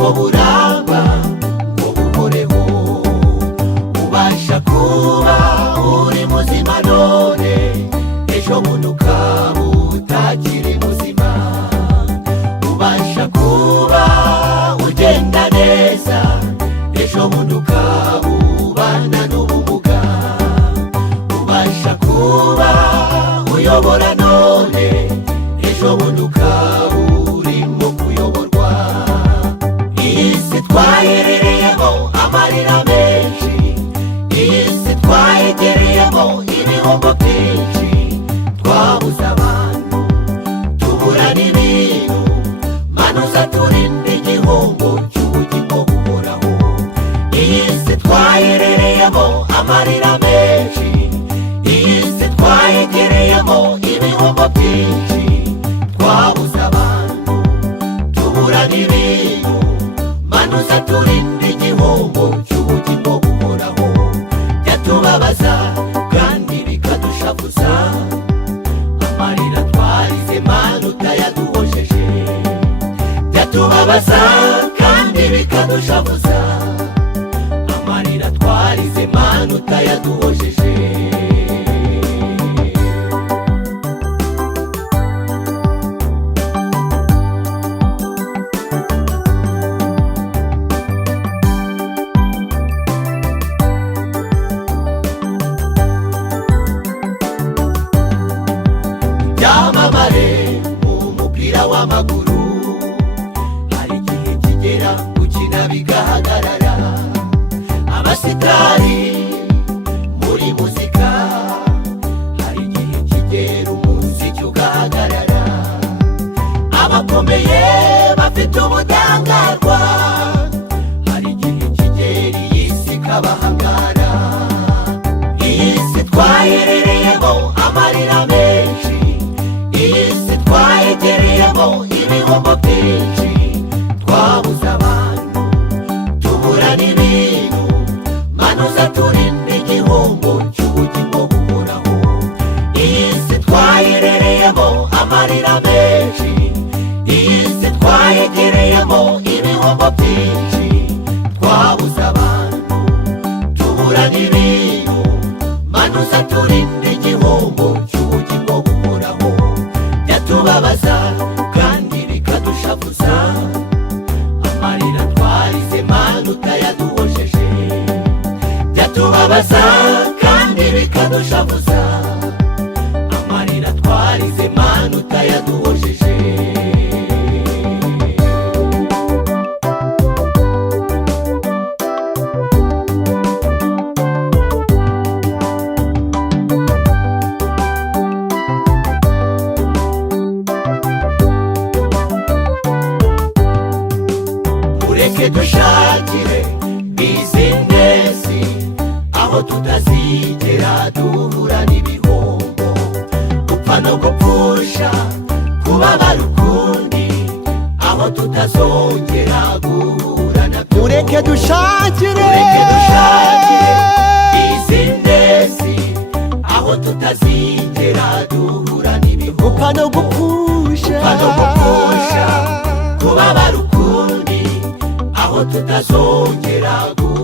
ntabwo buramba ngo buhoreho. Ubasha kuba uri muzima none, ejo bundi ukaba utakiri muzima. Ubasha kuba ugenda neza, ejo bundi ukaba ubana n'ubumuga. Ubasha kuba uyobora none, ejo bundi ukaba urimo kuyoborwa. Iyi si twaherereyemo amarira menshi, iyi si twayegereyemo ibihombo byinshi. Twabuze abantu, tubura n'ibintu, Mana uzaturinde igihombo cy'ubugingo buhoraho. Iyi si twaherereyemo amarira menshi, iyi si twayegereyemo ibihombo byinshi. Twabuze abantu, tubura n'ibintu, Mana uzaturinde igihombo cy'ubugingo buhoraho. Byatubabaza kandi bikadushavuza, amarira twarize Mana utayaduhojeje. Byatubabaza kandi bikadushavuza, amarira twarize Mana utayaduhojeje. Byamamare mu mupira w'amaguru, hari igihe kigera gukina bigahagarara. Abasitari muri muzika, hari igihe kigera umuziki ugahagarara. Abakomeye bafite ubudahangarwa, hari igihe kigera iyi si ikabahangara. Iyi si twaherereyemo amarira menshi, iyi si twayegereyemo ibihombo byinshi. Twabuze abantu, tubura n'ibintu, Mana uzaturinde igihombo cy'ubugingo buhoraho. Iyi si twaherereyemo amarira menshi, iyi si twayegereyemo ibihombo byinshi. Twabuze abantu, tubura n'ibintu, Mana uzaturinde igihombo cy'ubugingo buhoraho. Byatubabaza kandi bikadushavuza, amarira twarize Mana utayaduhojeje. Byatubabaza kandi bikadushavuza, amarira twarize Mana utayaduhojeje. Mureke dushakire bizinesi, aho tutazigera duhura n'ibihombo. Gupfa no gupfusha, kubabara ukundi, aho tutazongera guhura nabyo. Mureke dushakire bizinesi, aho tutazigera duhura n'ibihombo. gupfa no gupfusha, kubabara ukundi, aho tutazongera guhura